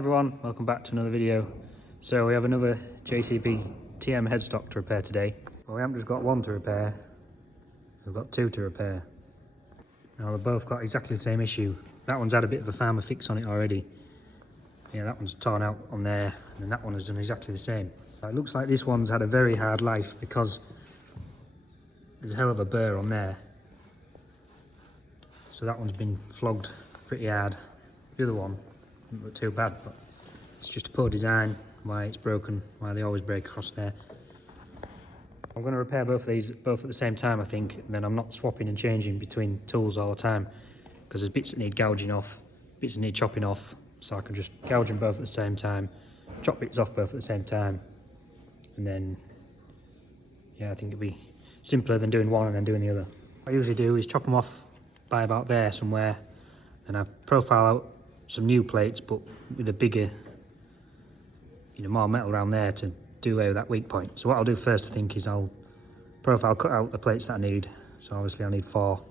Everyone, welcome back to another video. So we have another JCB TM headstock to repair today. Well, we haven't just got one to repair, we've got two to repair. Now they've both got exactly the same issue. That one's had a bit of a farmer fix on it already. Yeah, that one's torn out on there, and then that one has done exactly the same. It looks like this one's had a very hard life because there's a hell of a burr on there. So that one's been flogged pretty hard. The other one didn't look too bad, but it's just a poor design why it's broken, why they always break across there. I'm going to repair both of these both at the same time, I think, and then I'm not swapping and changing between tools all the time, because there's bits that need gouging off, bits that need chopping off, so I can just gouge them both at the same time, chop bits off both at the same time, and then yeah, I think it'd be simpler than doing one and then doing the other. What I usually do is chop them off by about there somewhere, then I profile out some new plates, but with a bigger, more metal around there to do away with that weak point. So what I'll do first, I think, is I'll profile cut out the plates that I need. So obviously I need four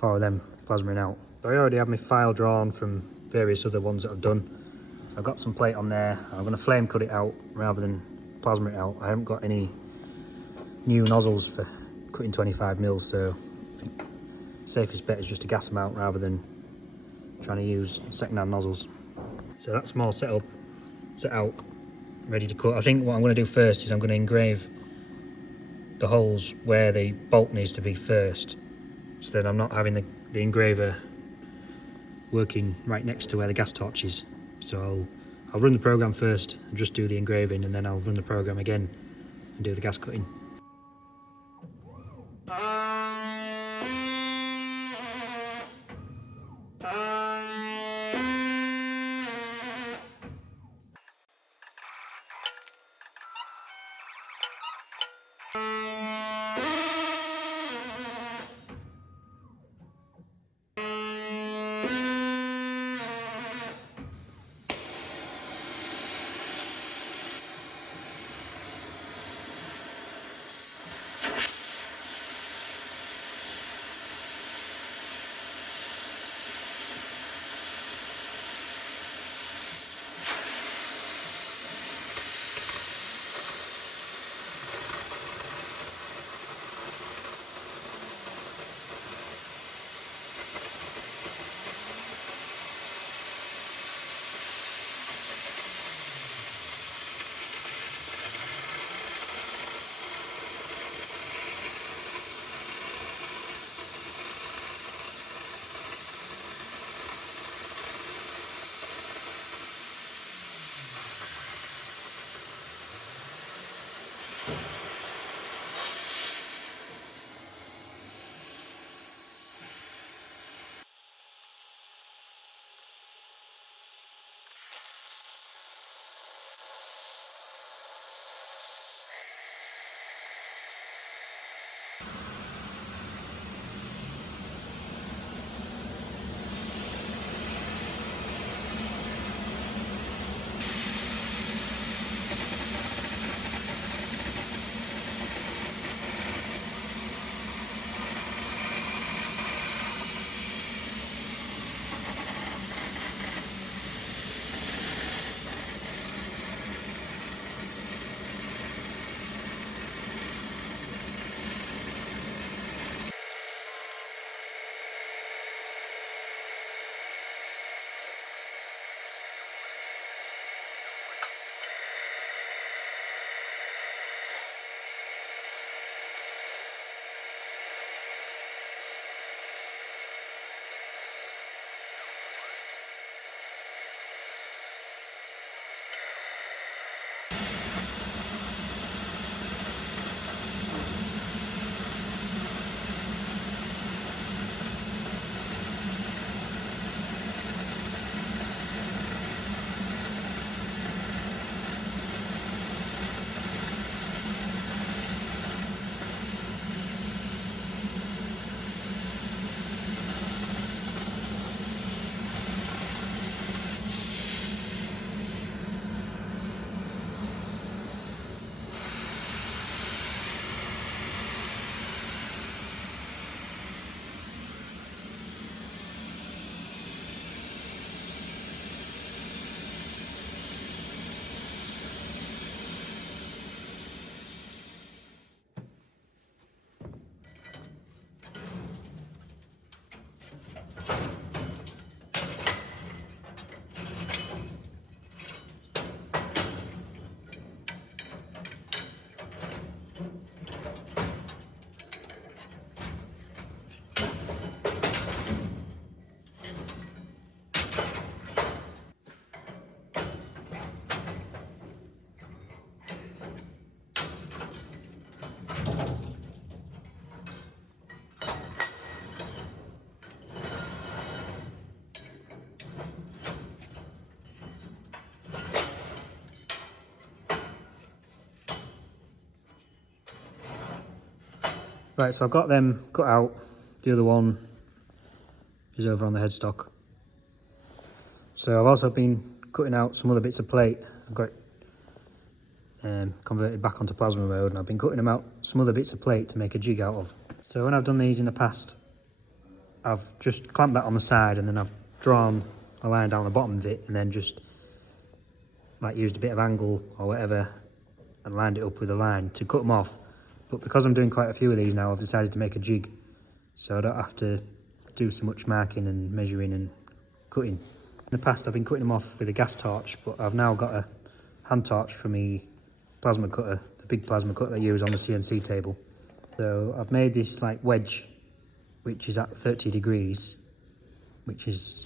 of them plasmering out. So I already have my file drawn from various other ones that I've done. So I've got some plate on there. I'm going to flame cut it out rather than plasma it out. I haven't got any new nozzles for cutting 25mm, so I think safest bet is just to gas them out rather than trying to use second-hand nozzles. So that's them all set out, ready to cut. I think what I'm going to do first is I'm going to engrave the holes where the bolt needs to be first, so that I'm not having the engraver working right next to where the gas torch is. So I'll run the program first and just do the engraving, and then I'll run the program again and do the gas cutting. Right, so I've got them cut out. The other one is over on the headstock. So I've also been cutting out some other bits of plate. I've got it converted back onto plasma mode, and I've been cutting them out some other bits of plate to make a jig out of. So when I've done these in the past, I've just clamped that on the side, and then I've drawn a line down the bottom of it, and then just like used a bit of angle or whatever and lined it up with a line to cut them off. But because I'm doing quite a few of these now, I've decided to make a jig, so I don't have to do so much marking and measuring and cutting. In the past I've been cutting them off with a gas torch, but I've now got a hand torch for my plasma cutter, the big plasma cutter I use on the CNC table. So I've made this like wedge which is at 30 degrees, which is,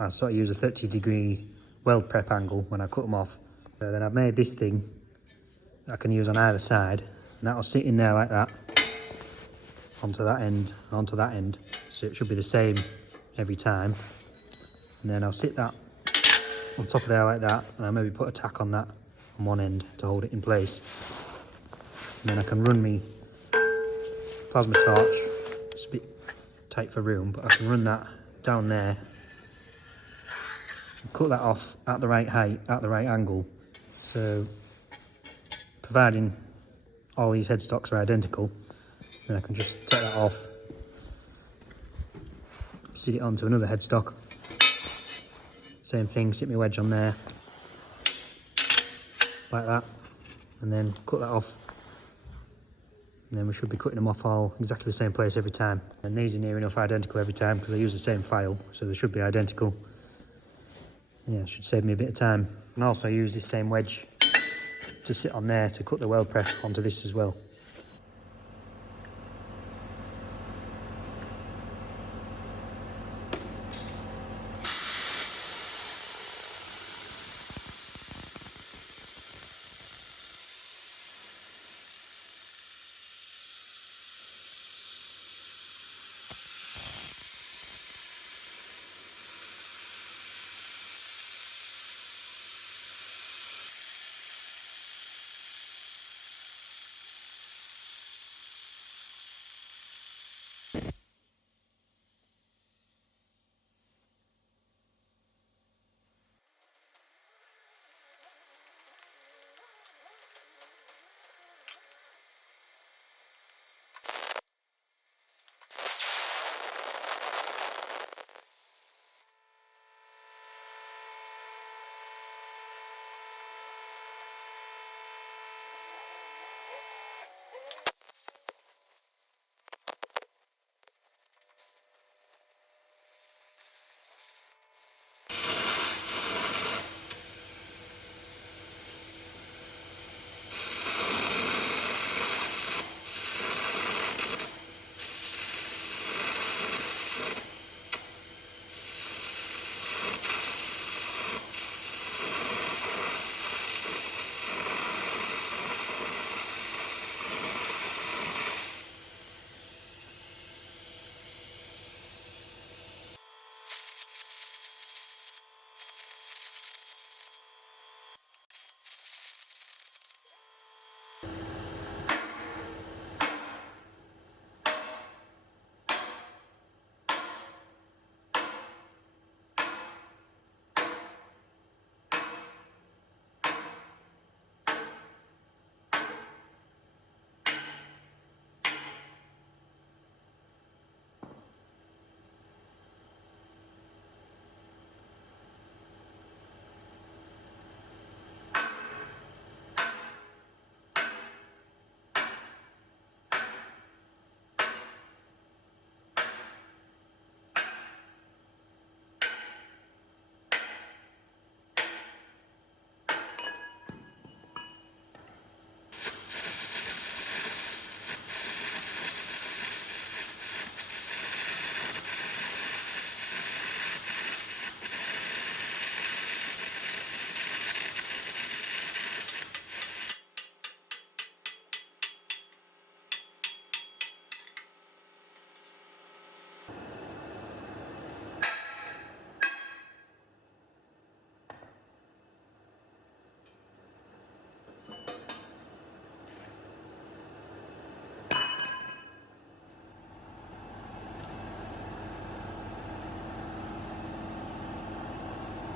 I sort of use a 30-degree weld prep angle when I cut them off. So then I've made this thing that I can use on either side, and that'll sit in there like that, onto that end, onto that end, so it should be the same every time. And then I'll sit that on top of there like that, and I'll maybe put a tack on that on one end to hold it in place. And then I can run my plasma torch, it's a bit tight for room, but I can run that down there, cut that off at the right height, at the right angle. So providing all these headstocks are identical, then I can just take that off, sit it onto another headstock, same thing, sit my wedge on there like that, and then cut that off, and then we should be cutting them off all exactly the same place every time. And these are near enough identical every time because I use the same file, so they should be identical. Yeah, it should save me a bit of time. And also use this same wedge to sit on there to cut the weld press onto this as well.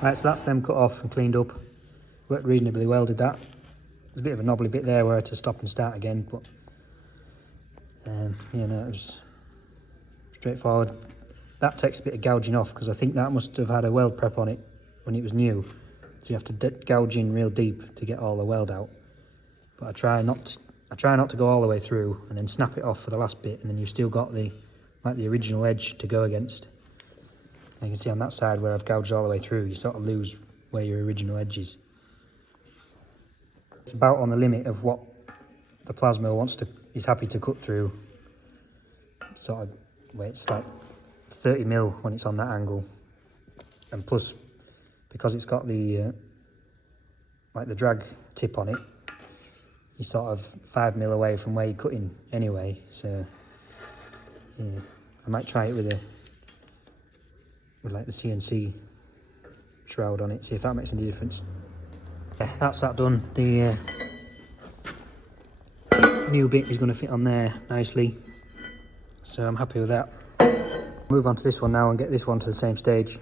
Right, so that's them cut off and cleaned up. Worked reasonably well, did that. There's a bit of a knobbly bit there where I had to stop and start again, but you know, it was straightforward. That takes a bit of gouging off because I think that must have had a weld prep on it when it was new. So you have to gouge in real deep to get all the weld out. But I try not to go all the way through and then snap it off for the last bit, and then you've still got the original edge to go against. And you can see on that side where I've gouged all the way through, you sort of lose where your original edge is. It's about on the limit of what the plasma is happy to cut through. Sort of where it's like 30 mil when it's on that angle, and plus because it's got the like the drag tip on it, you're sort of 5 mil away from where you're cutting anyway. So yeah, I might try it with like the CNC shroud on it, see if that makes any difference. Yeah, that's that done. The new bit is going to fit on there nicely, so I'm happy with that. Move on to this one now and get this one to the same stage.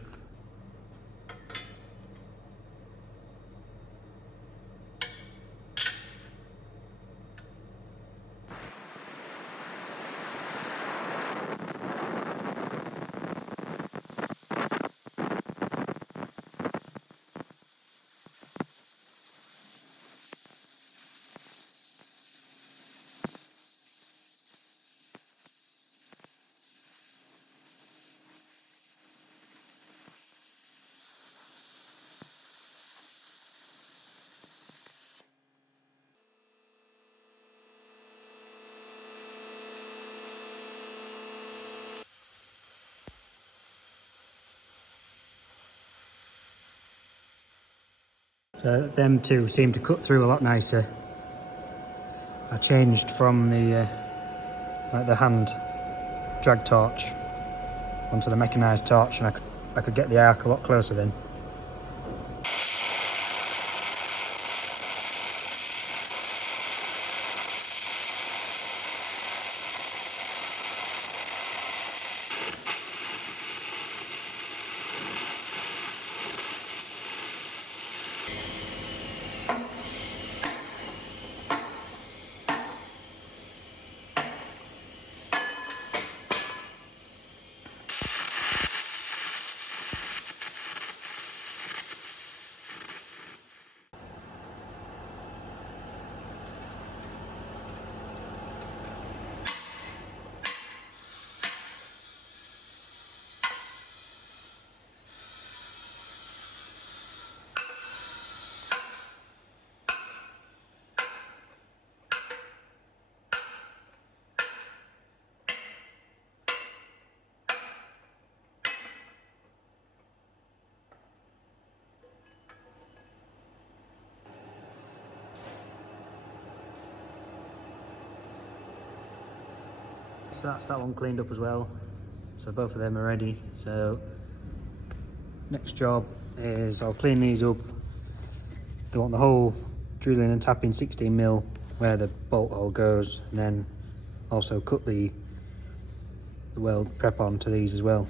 So them two seem to cut through a lot nicer. I changed from the like the hand drag torch onto the mechanised torch, and I could get the arc a lot closer then. So that's that one cleaned up as well. So both of them are ready. So next job is I'll clean these up. They want the hole drilling and tapping 16 mil where the bolt hole goes, and then also cut the weld prep onto these as well.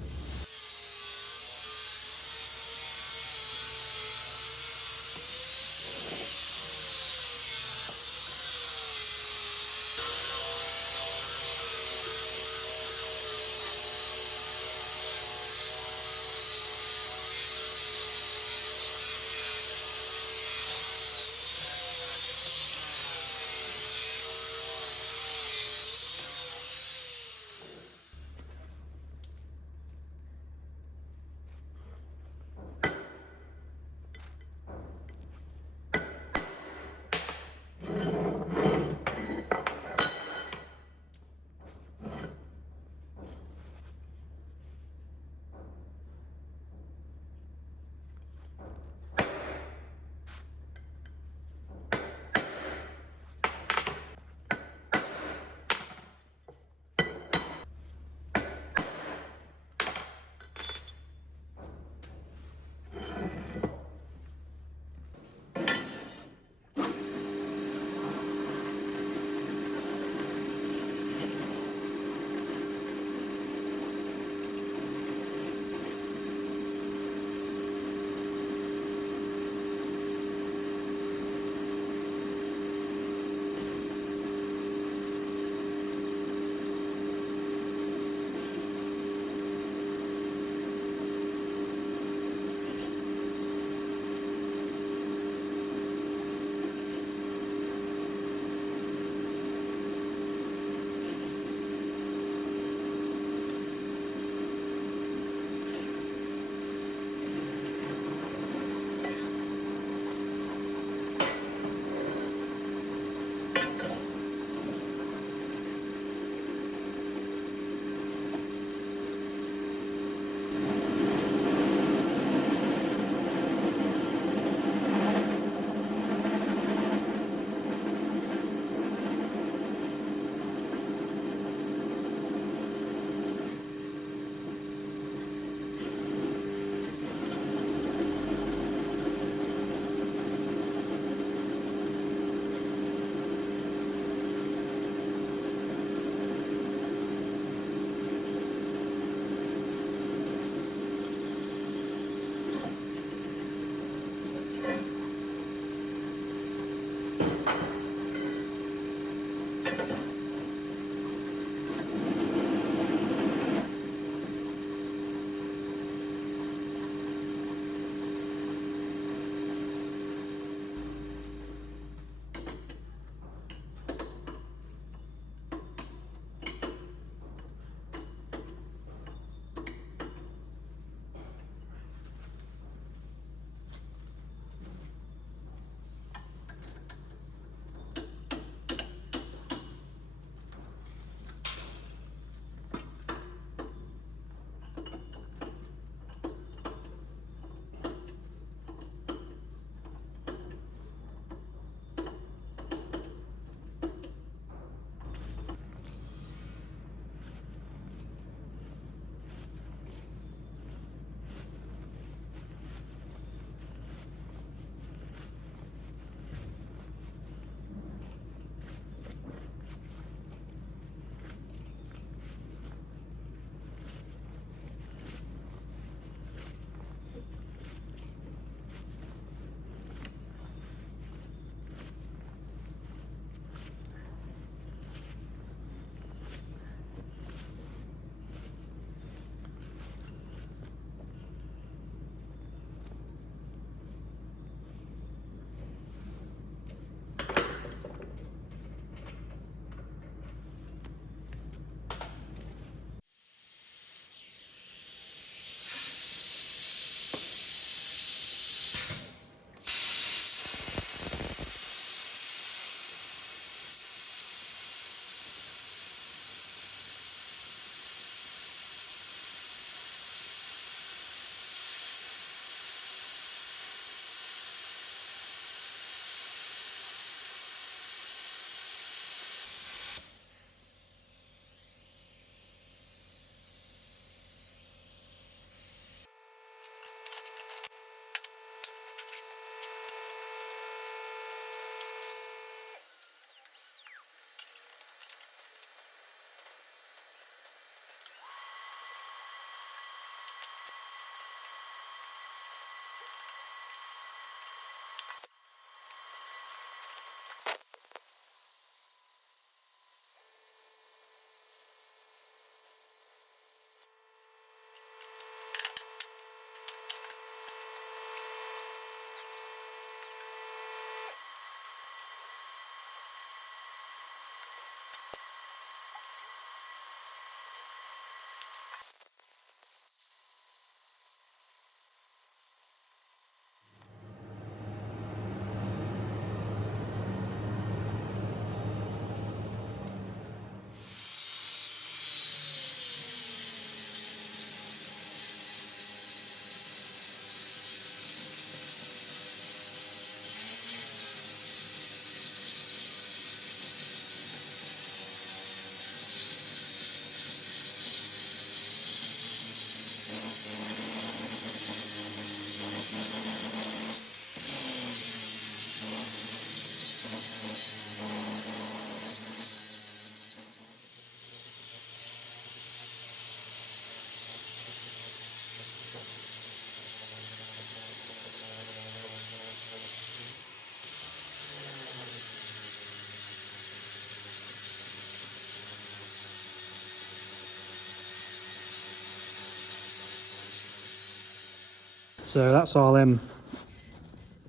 So that's all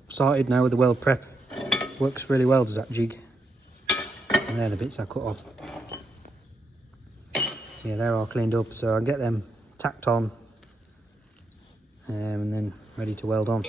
sorted now with the weld prep. Works really well, does that jig. And they're the bits I cut off. So yeah, they're all cleaned up, so I'll get them tacked on and then ready to weld on.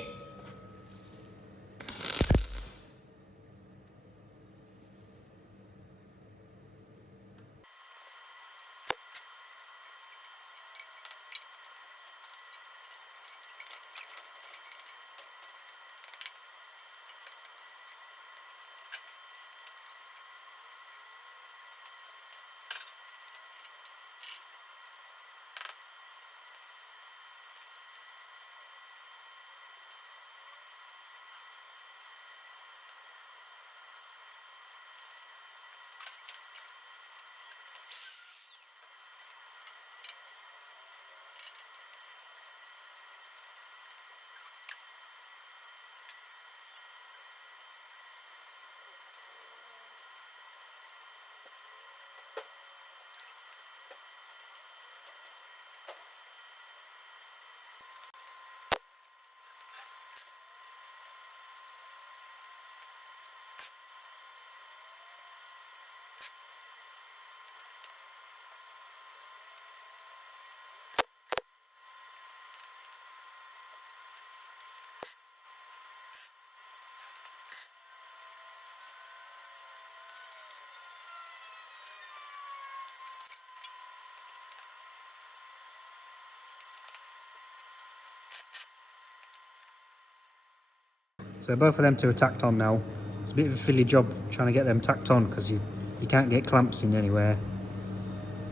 So both of them two are tacked on now. It's a bit of a fiddly job trying to get them tacked on because you can't get clamps in anywhere.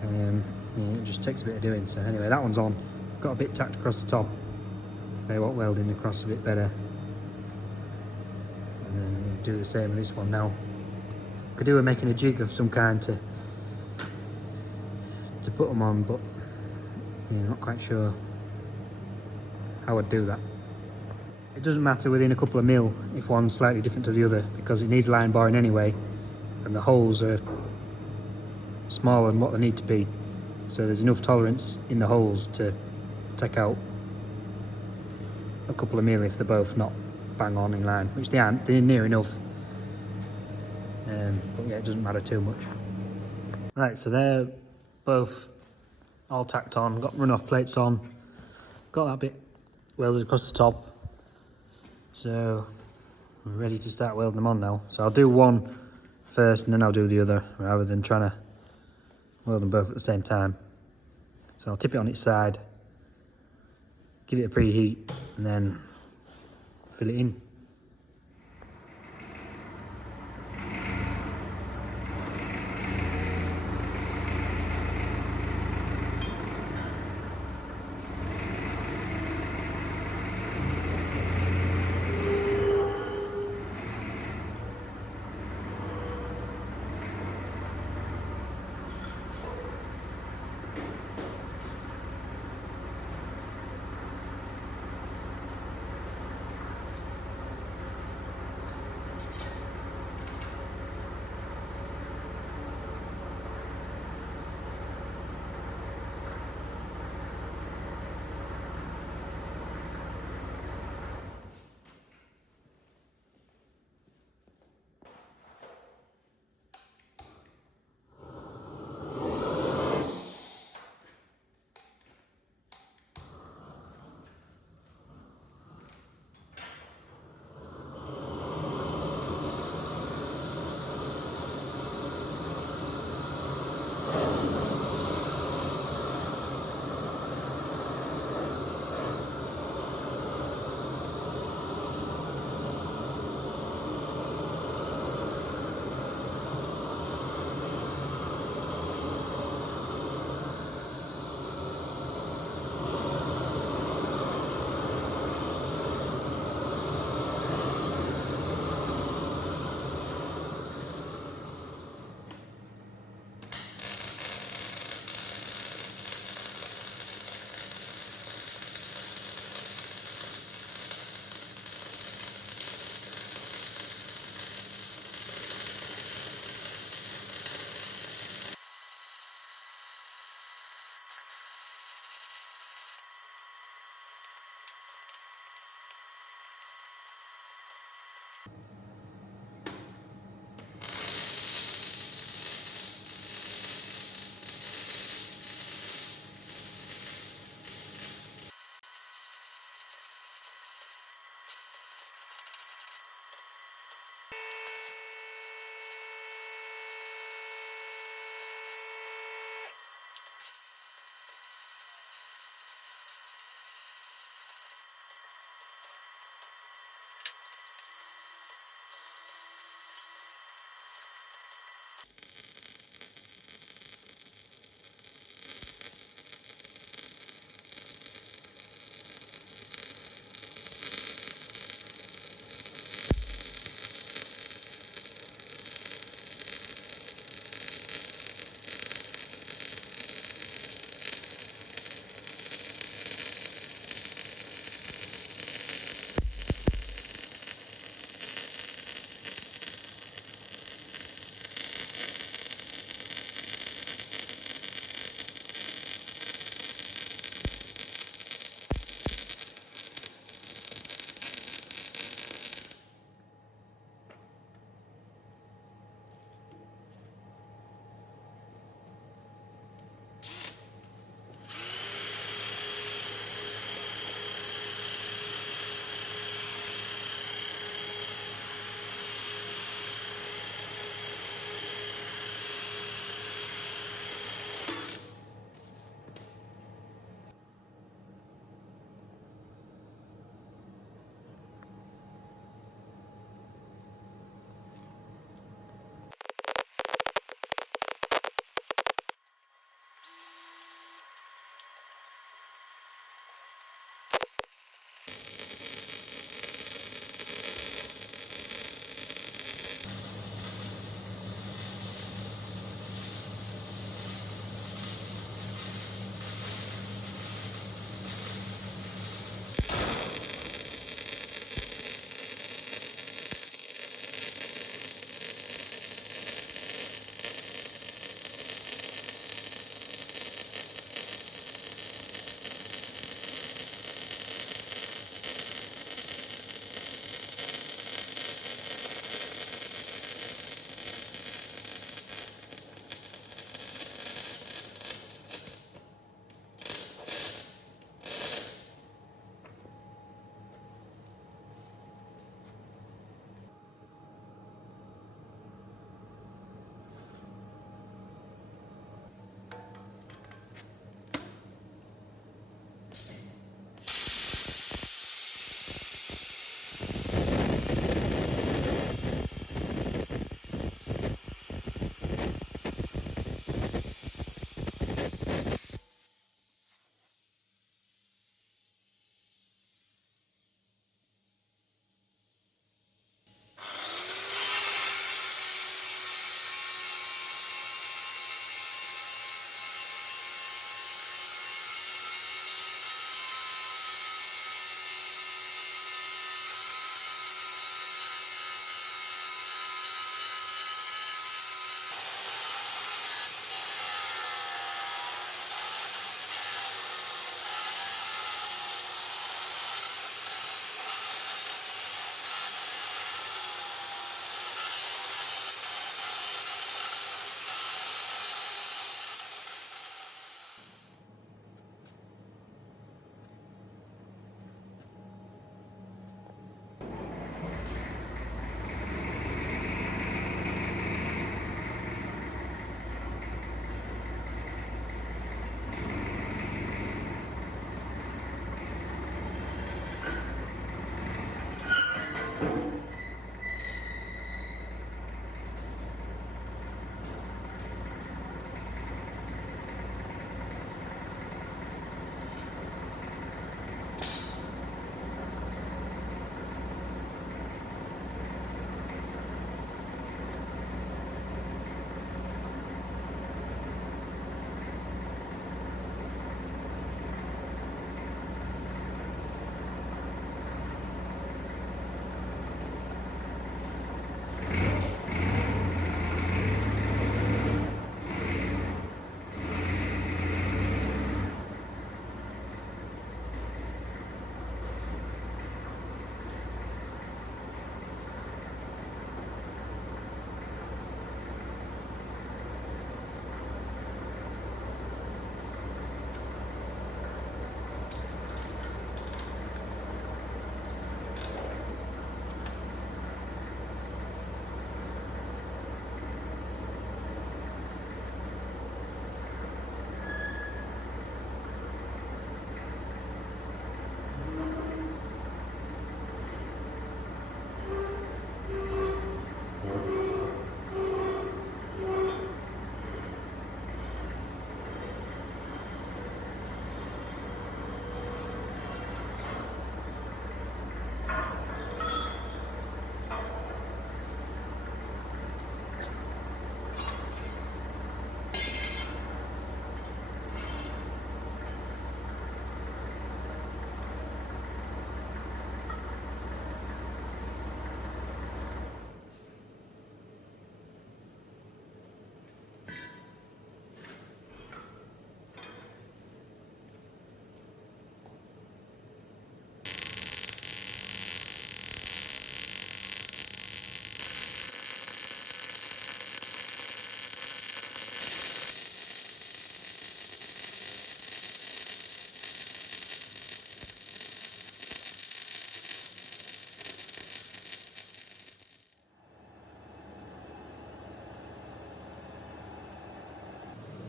Yeah, it just takes a bit of doing. So anyway, that one's on. Got a bit tacked across the top. They want welding across a bit better. And then we'll do the same with this one now. Could do with making a jig of some kind to put them on, but yeah, not quite sure how I'd do that. It doesn't matter within a couple of mil if one's slightly different to the other because it needs line boring anyway, and the holes are smaller than what they need to be. So there's enough tolerance in the holes to take out a couple of mil if they're both not bang on in line, which they aren't. They're near enough. But yeah, it doesn't matter too much. Right, so they're both all tacked on, got run-off plates on, got that bit welded across the top. So we're ready to start welding them on now. So I'll do one first and then I'll do the other rather than trying to weld them both at the same time. So I'll tip it on its side, give it a preheat and then fill it in.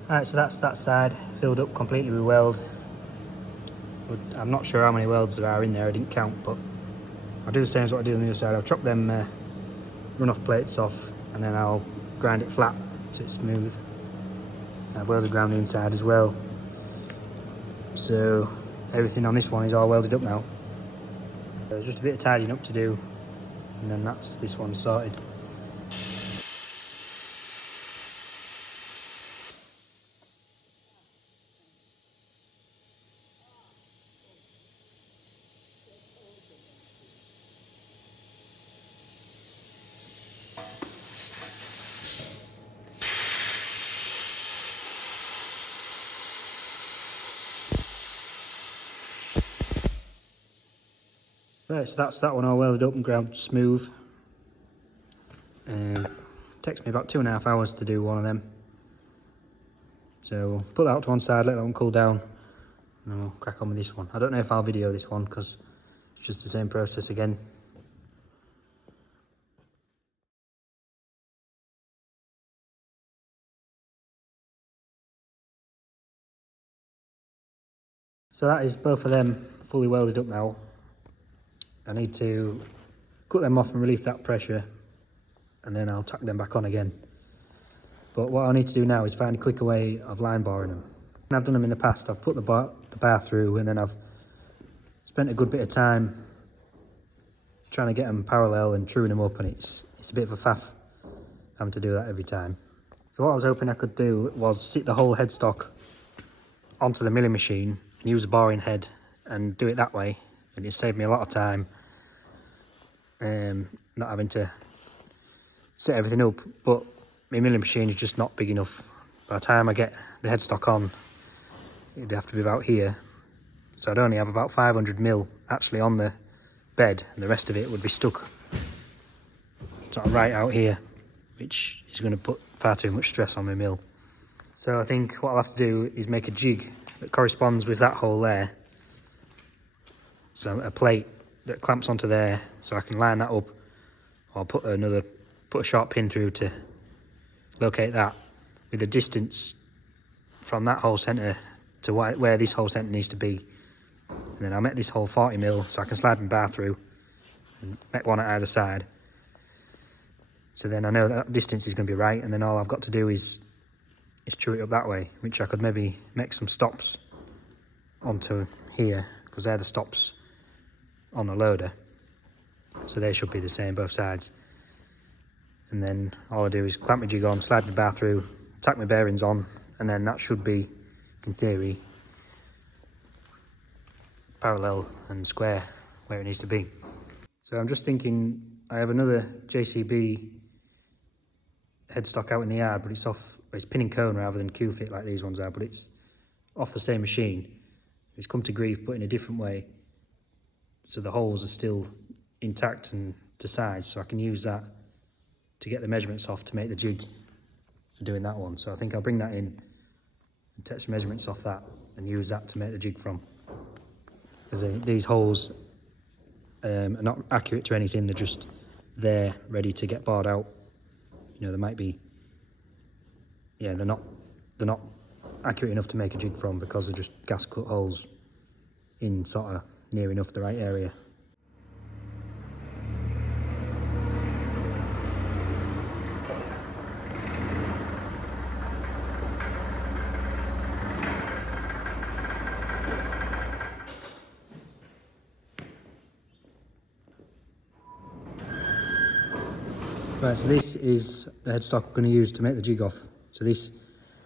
Alright, so that's that side filled up completely with weld. I'm not sure how many welds there are in there, I didn't count, but I'll do the same as what I did on the other side. I'll chop them run-off plates off, and then I'll grind it flat so it's smooth. I've welded around the inside as well. So everything on this one is all welded up now. There's just a bit of tidying up to do, and then that's this one sorted. Right, so that's that one all welded up and ground smooth. Takes me about 2.5 hours to do one of them. So put that out to one side, let that one cool down, and then we'll crack on with this one. I don't know if I'll video this one because it's just the same process again. So that is both of them fully welded up now. I need to cut them off and relieve that pressure, and then I'll tack them back on again. But what I need to do now is find a quicker way of line barring them. When I've done them in the past, I've put the bar through, and then I've spent a good bit of time trying to get them parallel and truing them up, and it's a bit of a faff having to do that every time. So what I was hoping I could do was sit the whole headstock onto the milling machine and use a boring head and do it that way, and it saved me a lot of time, not having to set everything up. But my milling machine is just not big enough. By the time I get the headstock on, it'd have to be about here, so I'd only have about 500mm actually on the bed, and the rest of it would be stuck sort of right out here, which is going to put far too much stress on my mill. So I think what I'll have to do is make a jig that corresponds with that hole there, so a plate that clamps onto there, so I can line that up, or put a sharp pin through to locate that, with the distance from that hole centre to where this hole centre needs to be. And then I'll make this hole 40mm so I can slide my bar through and make one at either side. So then I know that distance is going to be right, and then all I've got to do is true it up that way, which I could maybe make some stops onto here, because they're the stops on the loader, so they should be the same both sides. And then all I do is clamp my jig on, slide my bar through, tack my bearings on, and then that should be, in theory, parallel and square where it needs to be. So I'm just thinking, I have another JCB headstock out in the yard, but it's pin and cone rather than Q-fit like these ones are, but it's off the same machine. It's come to grief but in a different way, so the holes are still intact and to size, so I can use that to get the measurements off to make the jig for doing that one. So I think I'll bring that in and take some measurements off that and use that to make the jig from. Because these holes are not accurate to anything, they're just there ready to get barred out. You know, they might be, yeah, they're not accurate enough to make a jig from, because they're just gas cut holes in sort of near enough the right area. Right, so this is the headstock we're going to use to make the jig off. So this,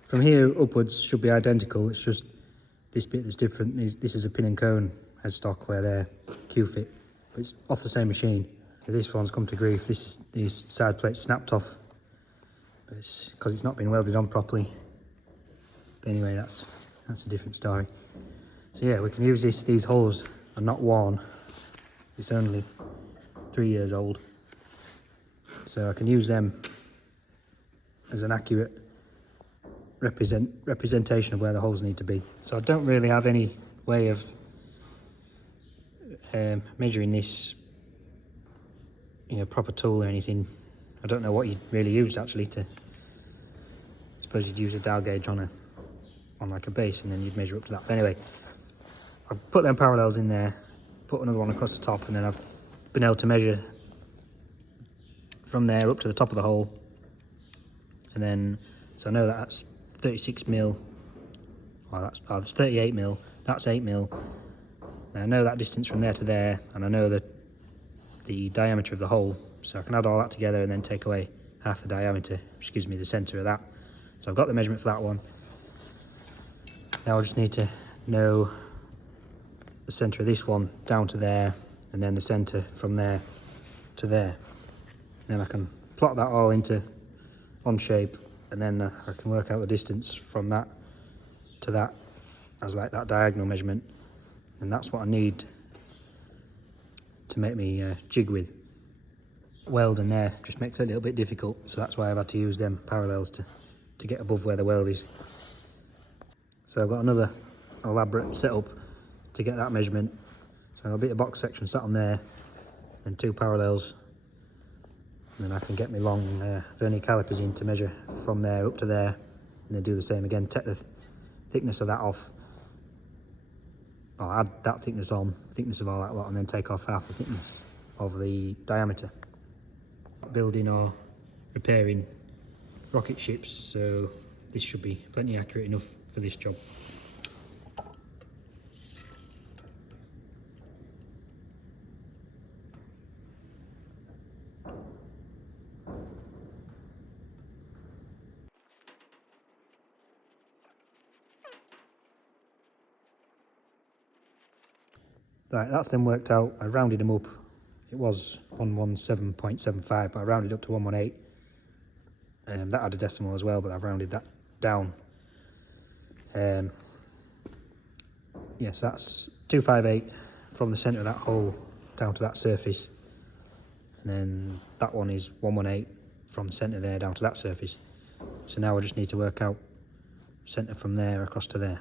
from here upwards, should be identical. It's just this bit that's different. This is a pin and cone headstock where they're Q-fit, but it's off the same machine. So this one's come to grief. These side plates snapped off, but it's because it's not been welded on properly. But anyway, that's a different story. So yeah, we can use this. These holes are not worn. It's only 3 years old. So I can use them as an accurate representation of where the holes need to be. So I don't really have any way of measuring this, you know, proper tool or anything. I don't know what you'd really use actually to. I suppose you'd use a dial gauge on on like a base, and then you'd measure up to that. But anyway, I've put them parallels in there, put another one across the top, and then I've been able to measure from there up to the top of the hole. And then, so I know that that's 36 mil, well that's 38 mil, that's 8 mil. And I know that distance from there to there, and I know the diameter of the hole, so I can add all that together and then take away half the diameter, which gives me the centre of that. So I've got the measurement for that one. Now I just need to know the centre of this one down to there, and then the centre from there to there. Then I can plot that all into on shape, and then I can work out the distance from that to that as like that diagonal measurement, and that's what I need to make me jig with. Weld and there just makes it a little bit difficult, so that's why I've had to use them parallels to get above where the weld is. So I've got another elaborate setup to get that measurement. So I've got a bit of box section sat on there, and 2 parallels, and then I can get my long vernier calipers in to measure from there up to there, and then do the same again, take the thickness of that off. I'll add that thickness on, thickness of all that lot, and then take off half the thickness of the diameter. Building or repairing rocket ships, so this should be plenty accurate enough for this job. Right, that's then worked out. I rounded them up. It was 117.75, but I rounded up to 118. That had a decimal as well, but I've rounded that down. Yes, that's 258 from the centre of that hole down to that surface, and then that one is 118 from the centre there down to that surface. So now I just need to work out centre from there across to there.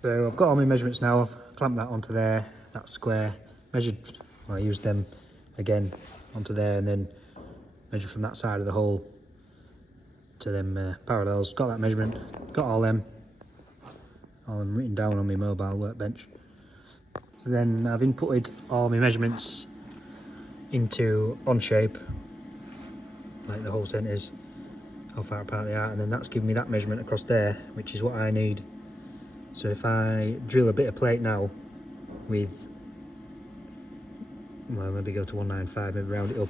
So I've got all my measurements now. I've clamped that onto there, that square, measured, well, I used them again onto there, and then measured from that side of the hole to them parallels. Got that measurement, got all them written down on my mobile workbench. So then I've inputted all my measurements into Onshape, like the hole centres, how far apart they are, and then that's given me that measurement across there, which is what I need. So if I drill a bit of plate now with, well, maybe go to 195, maybe round it up.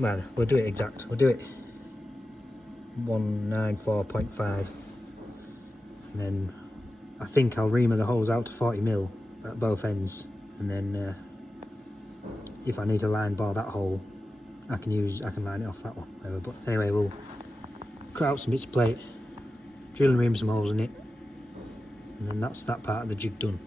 Well, we'll do it exact. We'll do it 194.5, and then I think I'll reamer the holes out to 40 mil at both ends, and then if I need to line bar that hole, I can line it off that one. But anyway, we'll cut out some bits of plate, drill and ream some holes in it, and then that's that part of the jig done.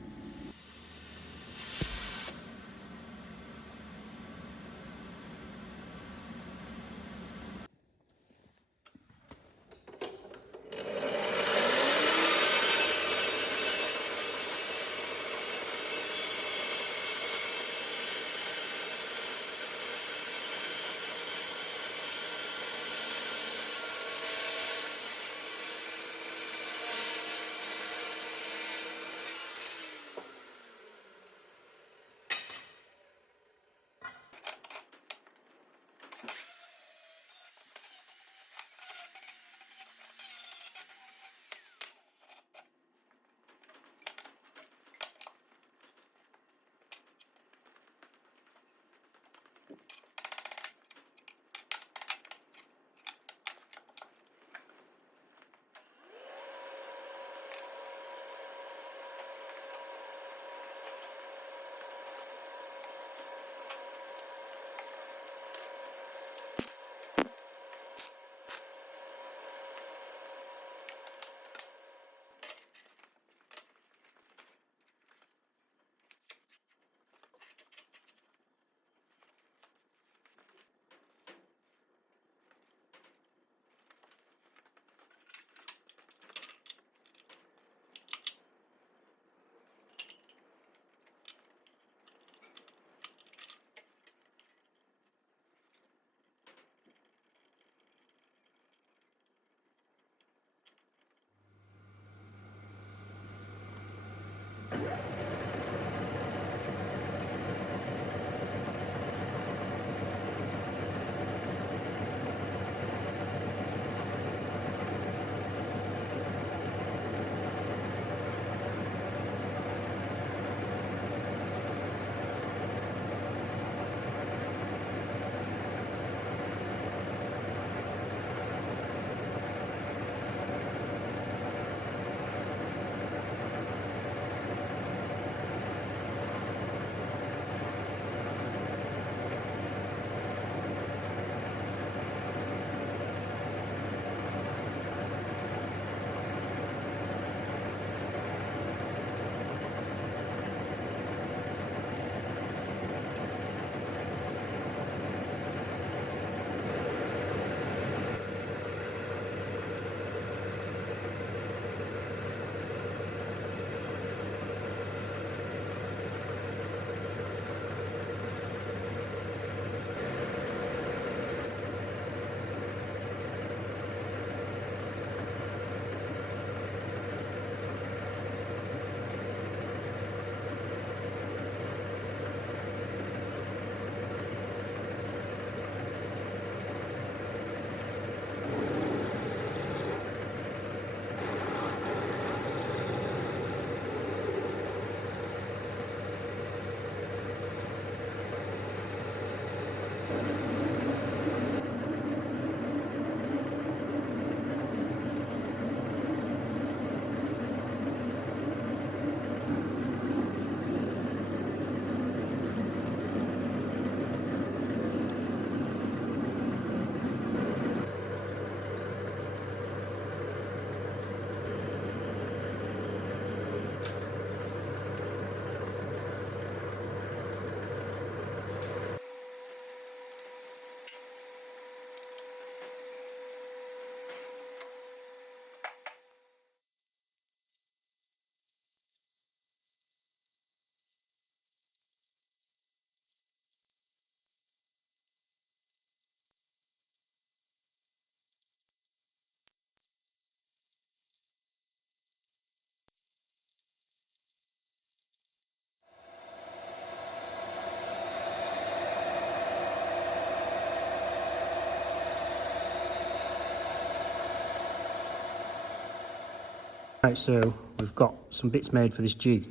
Right, so we've got some bits made for this jig.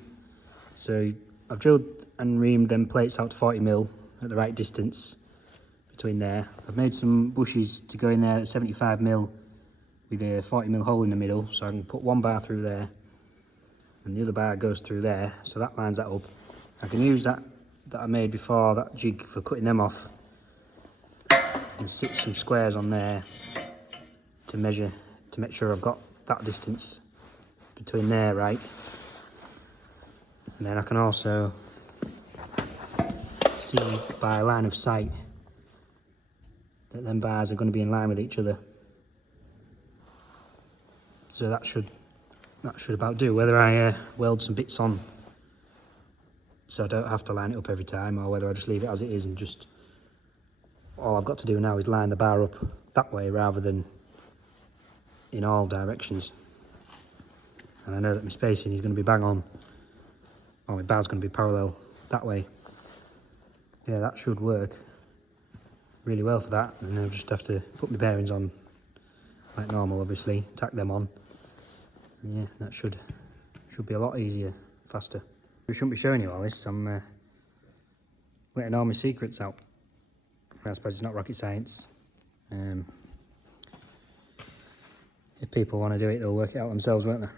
So I've drilled and reamed them plates out to 40mm at the right distance between there. I've made some bushes to go in there at 75mm with a 40mm hole in the middle, so I can put one bar through there and the other bar goes through there, so that lines that up. I can use that I made before, that jig, for cutting them off, and sit some squares on there to measure, to make sure I've got that distance between there right. And then I can also see by line of sight that them bars are going to be in line with each other. So that should about do. Whether I weld some bits on so I don't have to line it up every time, or whether I just leave it as it is and just, all I've got to do now is line the bar up that way rather than in all directions. And I know that my spacing is going to be bang on, or my bar's going to be parallel that way. Yeah, that should work really well for that. And I'll just have to put my bearings on like normal, obviously, tack them on. And yeah, that should be a lot easier, faster. We shouldn't be showing you all this. I'm letting all my secrets out. I suppose it's not rocket science. If people want to do it, they'll work it out themselves, won't they?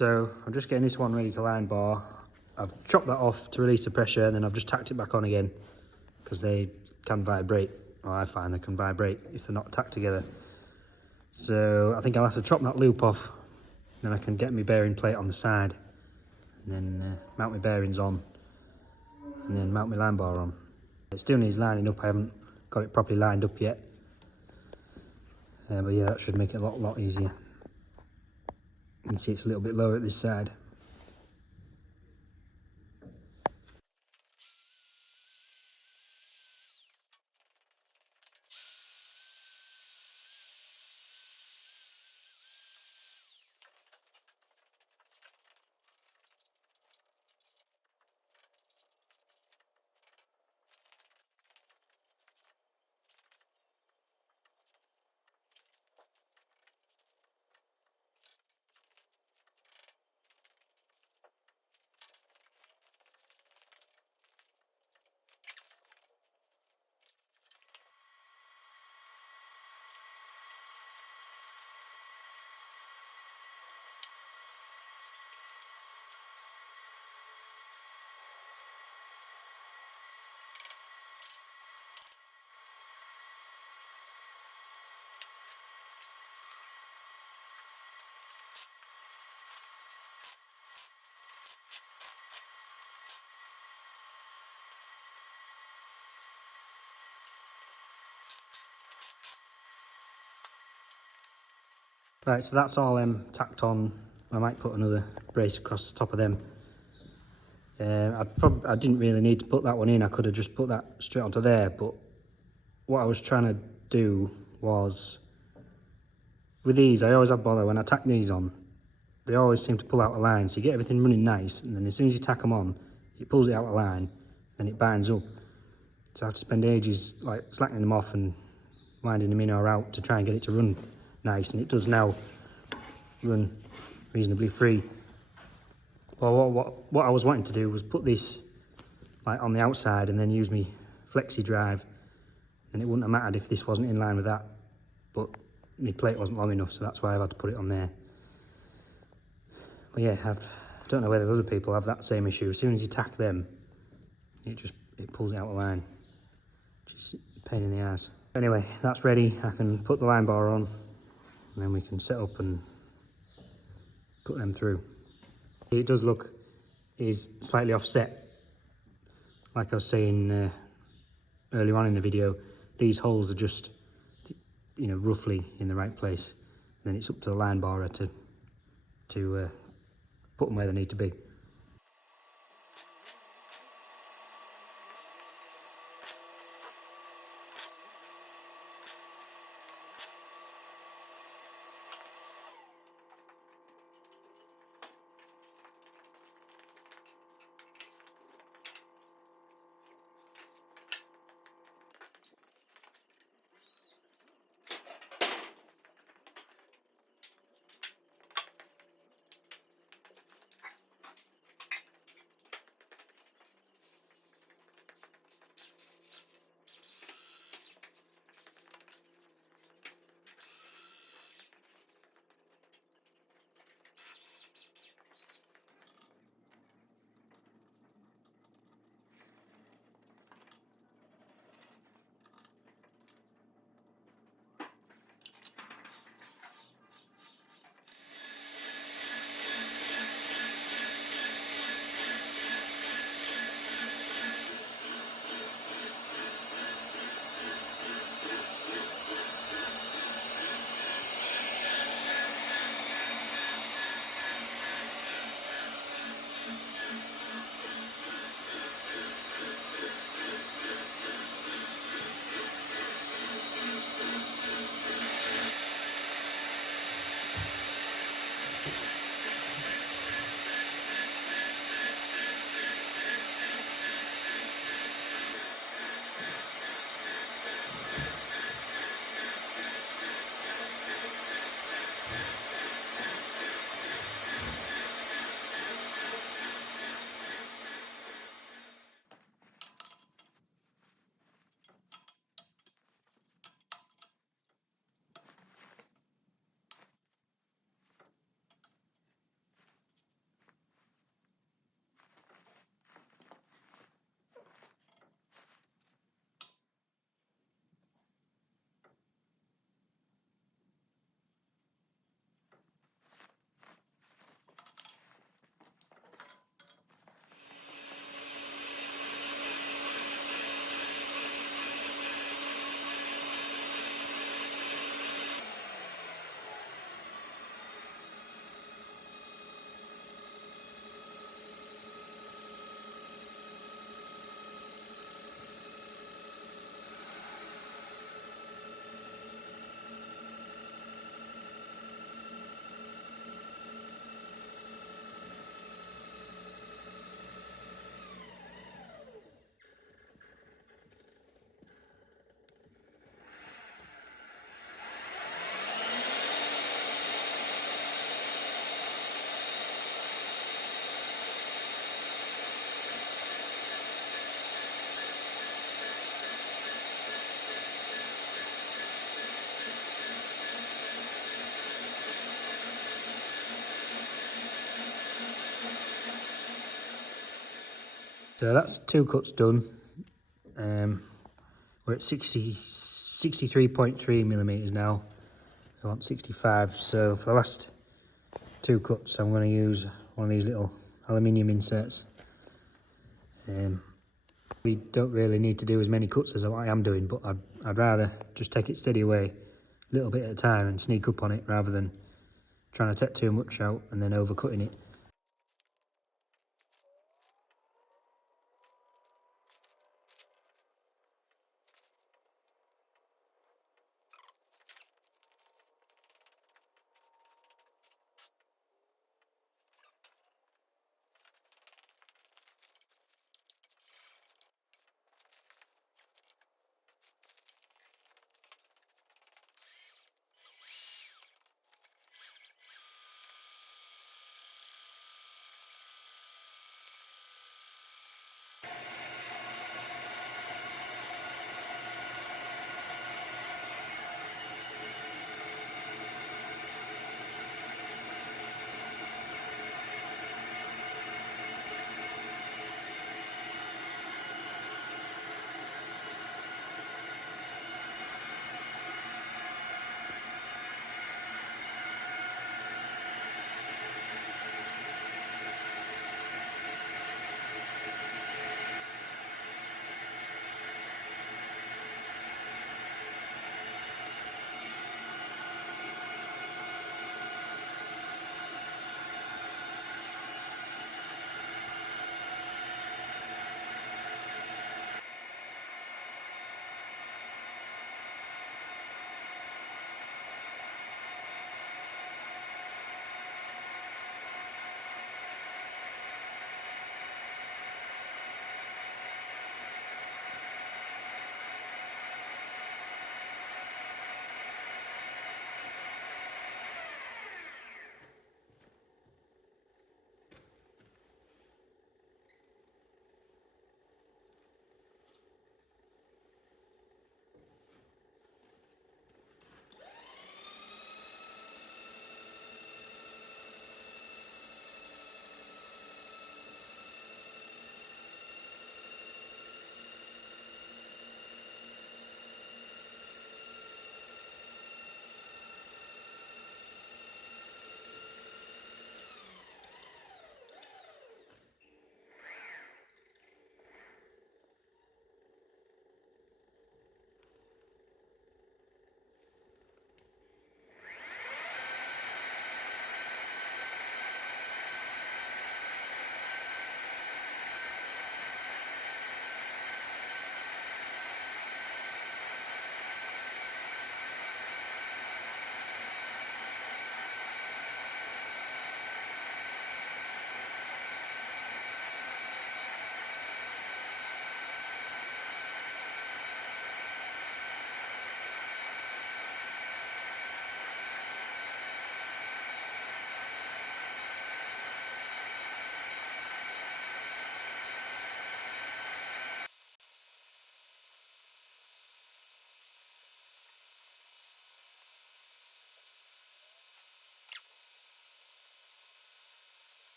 So I'm just getting this one ready to line bar. I've chopped that off to release the pressure, and then I've just tacked it back on again because they can vibrate. Well, I find they can vibrate if they're not tacked together. So I think I'll have to chop that loop off, then I can get my bearing plate on the side, and then mount my bearings on, and then mount my line bar on. It still needs lining up. I haven't got it properly lined up yet, but yeah, that should make it a lot easier. You can see it's a little bit lower at this side. Right, so that's all tacked on. I might put another brace across the top of them. I didn't really need to put that one in. I could have just put that straight onto there, but what I was trying to do was, with these, I always have bother when I tack these on. They always seem to pull out a line, so you get everything running nice, and then as soon as you tack them on, it pulls it out a line, and it binds up. So I have to spend ages like slackening them off and winding them in or out to try and get it to run nice, and it does now run reasonably free. Well, what I was wanting to do was put this like on the outside and then use my flexi drive, and it wouldn't have mattered if this wasn't in line with that, but my plate wasn't long enough, so that's why I've had to put it on there. But yeah, I don't know whether other people have that same issue. As soon as you tack them, it pulls it out of line, which is a pain in the ass. Anyway, that's ready. I can put the line bar on, and then we can set up and put them through. It does look is slightly offset. Like I was saying earlier on in the video, these holes are just, you know, roughly in the right place. And then it's up to the line barer to put them where they need to be. So that's 2 cuts done. We're at 63.3 millimeters now. I want 65, so for the last 2 cuts I'm going to use one of these little aluminium inserts. We don't really need to do as many cuts as I am doing, but I'd rather just take it steady away, a little bit at a time, and sneak up on it rather than trying to take too much out and then overcutting it.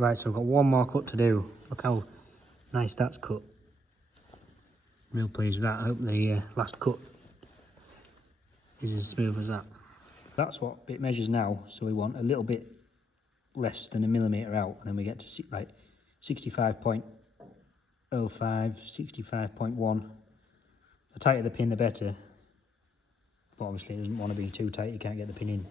Right, so I've got one more cut to do. Look how nice that's cut. Real pleased with that. I hope the last cut is as smooth as that. That's what it measures now, so we want a little bit less than a millimetre out, and then we get to like 65.05, 65.1. The tighter the pin, the better. But obviously it doesn't want to be too tight, you can't get the pin in.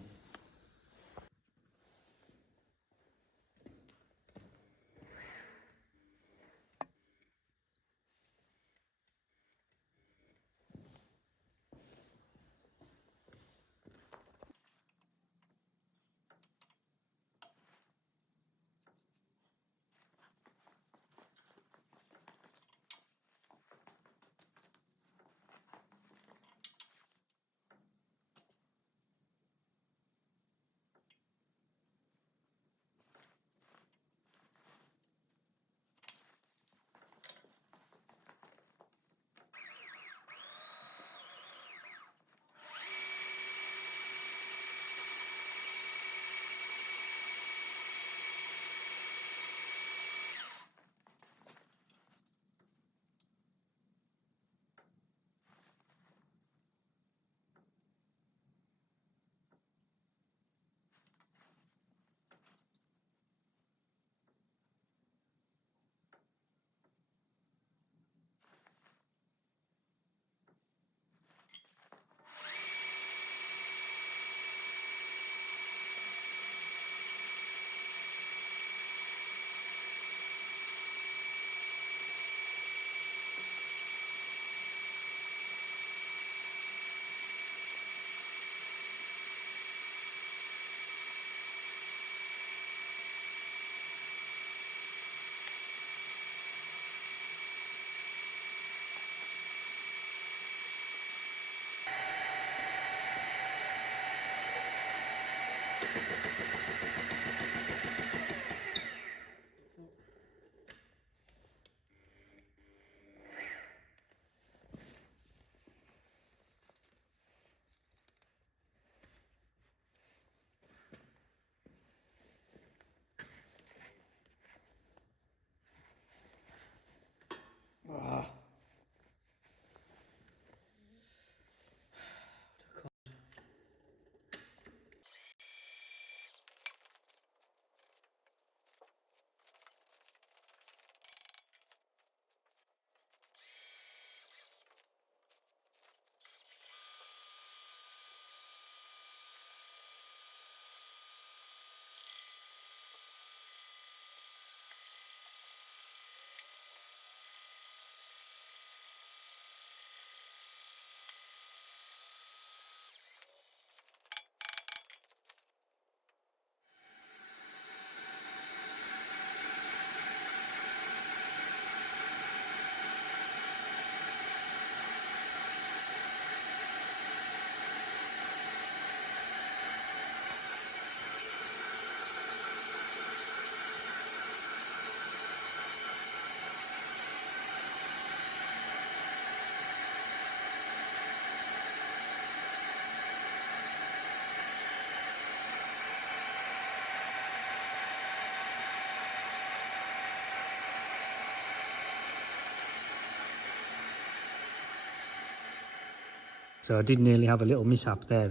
So I did nearly have a little mishap there.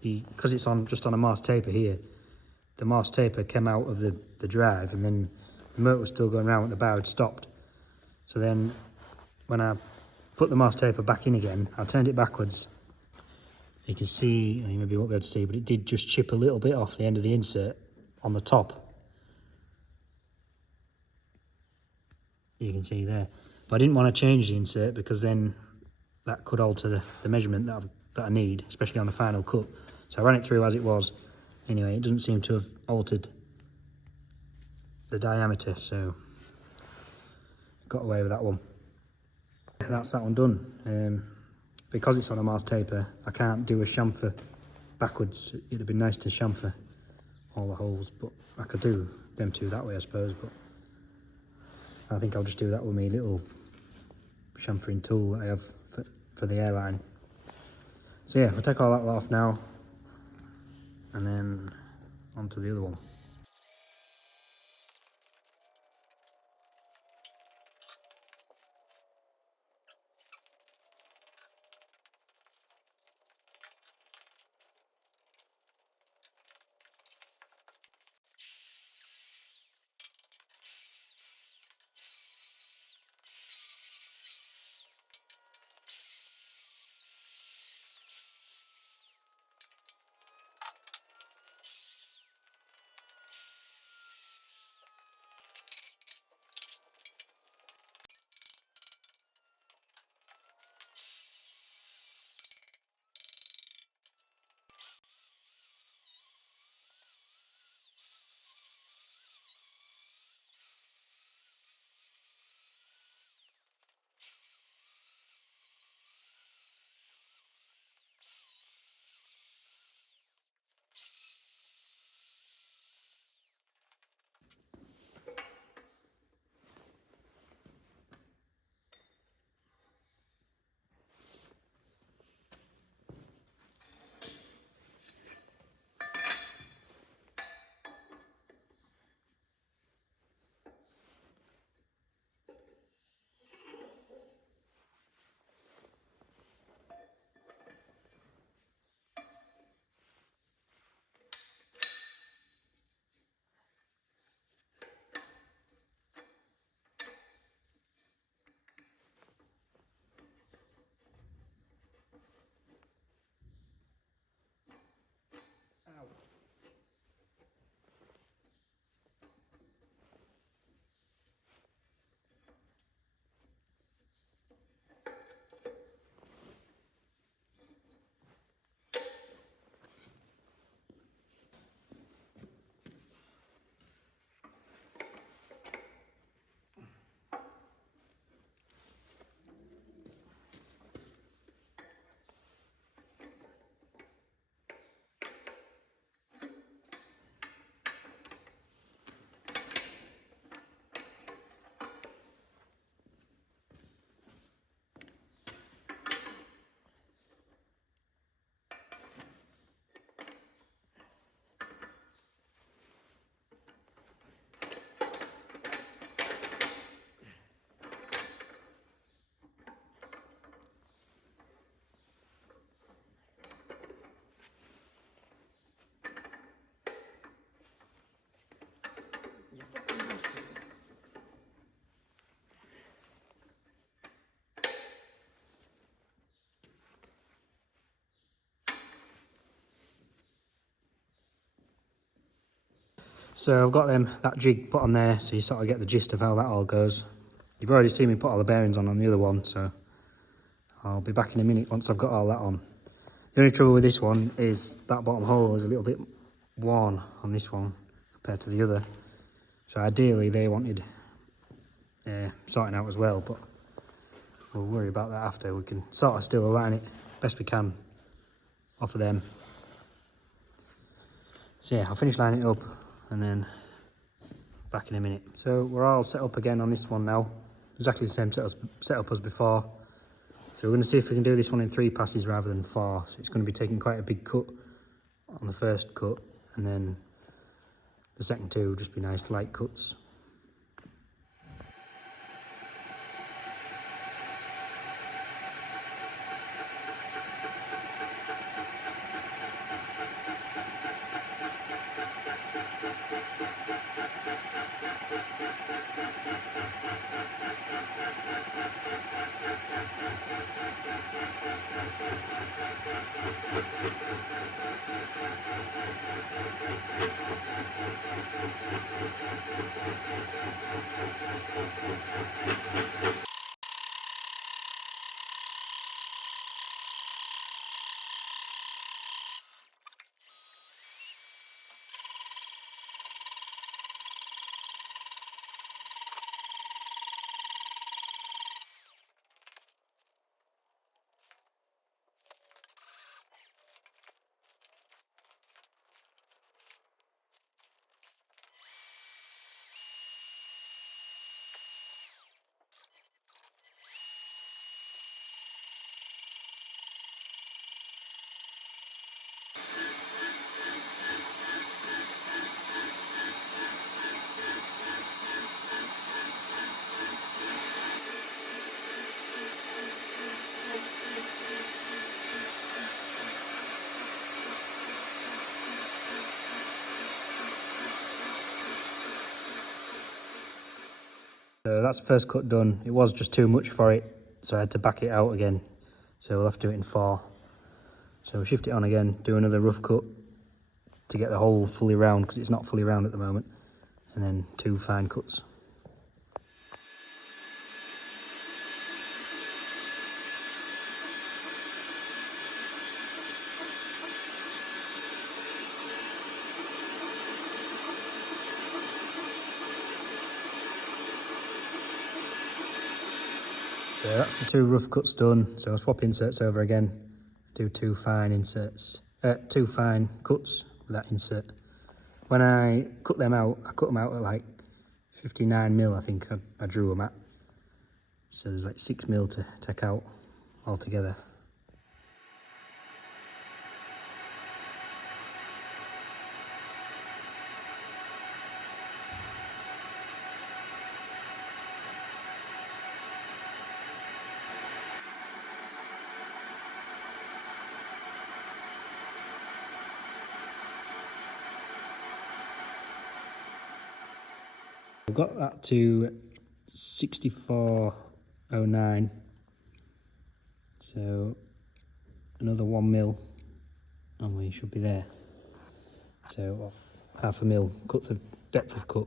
Because it's just on a Mars taper here, the Mars taper came out of the drive, and then the motor was still going around at the bar had stopped. So then when I put the Mars taper back in again, I turned it backwards. You can see, you maybe won't be able to see, but it did just chip a little bit off the end of the insert on the top. You can see there. But I didn't want to change the insert because then that could alter the measurement that I need, especially on the final cut. So I ran it through as it was. Anyway, it doesn't seem to have altered the diameter, so got away with that one. That's that one done. Because it's on a Mars taper, I can't do a chamfer backwards. It'd have been nice to chamfer all the holes, but I could do them two that way, I suppose. But I think I'll just do that with my little chamfering tool that I have for the airline. So yeah, I'll take all that off now, and then on to the other one. So I've got that jig put on there, so you sort of get the gist of how that all goes. You've already seen me put all the bearings on the other one, so I'll be back in a minute once I've got all that on. The only trouble with this one is that bottom hole is a little bit worn on this one compared to the other. So ideally they wanted sorting out as well, but we'll worry about that after. We can sort of still align it best we can off of them. So yeah, I'll finish lining it up and then back in a minute. So we're all set up again on this one now, exactly the same setup as before. So we're going to see if we can do this one in 3 passes rather than 4. So it's going to be taking quite a big cut on the first cut, and then the second 2 will just be nice light cuts. So that's the first cut done. It was just too much for it, so I had to back it out again. So we'll have to do it in 4. So we'll shift it on again, do another rough cut to get the hole fully round, because it's not fully round at the moment, and then 2 fine cuts. So that's the 2 rough cuts done. So I'll swap inserts over again, do 2 fine inserts, 2 fine cuts with that insert. When I cut them out, I cut them out at like 59mm, I think I drew them at. So there's like 6mm to take out altogether. We've got that to 6409, so another 1mm and we should be there. So 0.5mm cut the depth of cut.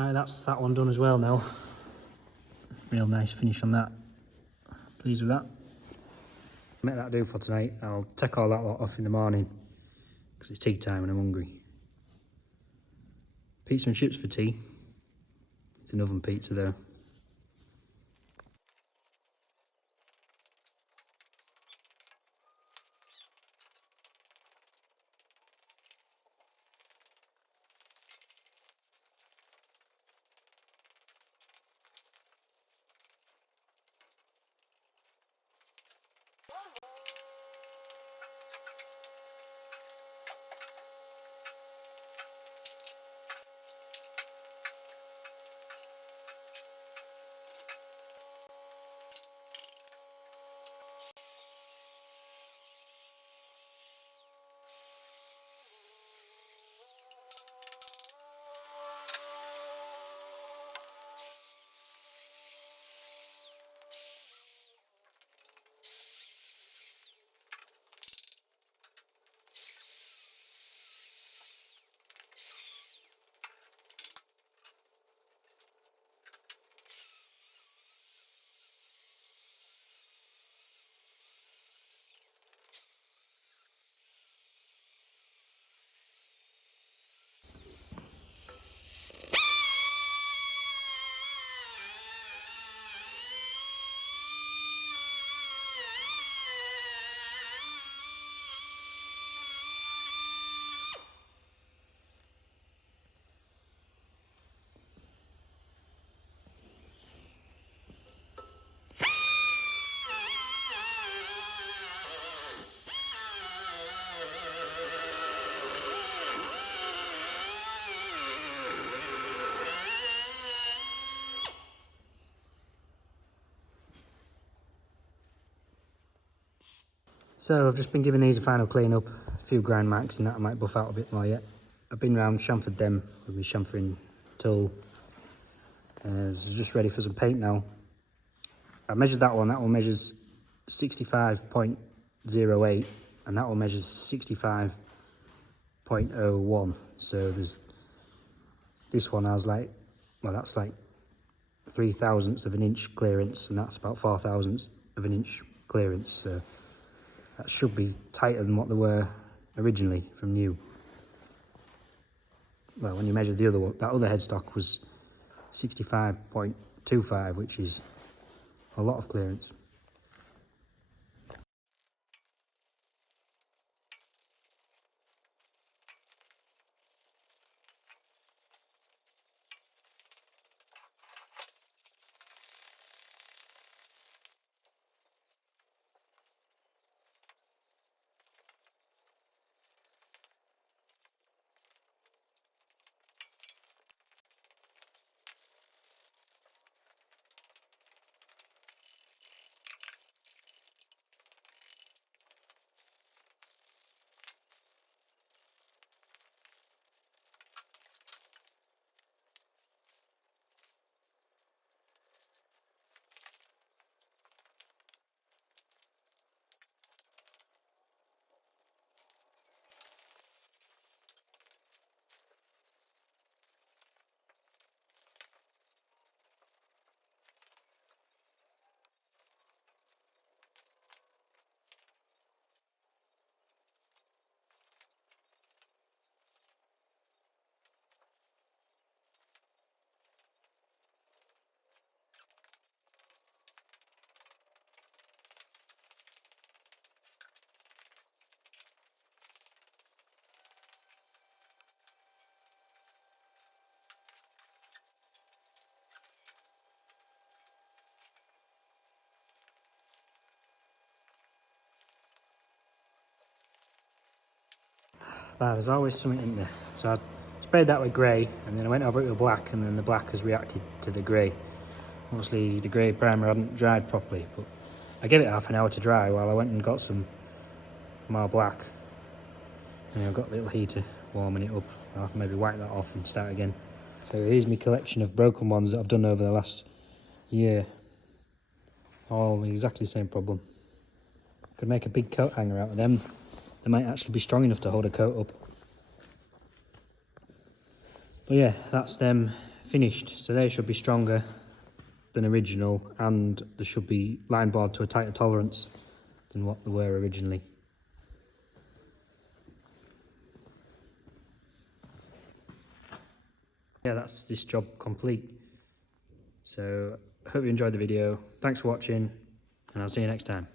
Right, that's that one done as well now. Real nice finish on that. Pleased with that. Make that do for tonight. I'll take all that lot off in the morning because it's tea time and I'm hungry. Pizza and chips for tea. It's an oven pizza though. So I've just been giving these a final clean up, a few grind marks and that I might buff out a bit more yet. I've been round, chamfered them with my chamfering tool. Just ready for some paint now. I measured that one measures 65.08 and that one measures 65.01. So there's this one has like, well that's like 3/1000 of an inch clearance and that's about 4/1000 of an inch clearance. So that should be tighter than what they were originally from new. Well, when you measure the other one, that other headstock was 65.25, which is a lot of clearance. But there's always something in there. So I sprayed that with grey and then I went over it with black and then the black has reacted to the grey. Obviously the grey primer hadn't dried properly, but I gave it half an hour to dry while I went and got some more black. And I've got a little heater warming it up. I'll maybe wipe that off and start again. So here's my collection of broken ones that I've done over the last year. All exactly the same problem. Could make a big coat hanger out of them. They might actually be strong enough to hold a coat up. But yeah, that's them finished. So they should be stronger than original, and they should be line bored to a tighter tolerance than what they were originally. Yeah, that's this job complete. So I hope you enjoyed the video. Thanks for watching, and I'll see you next time.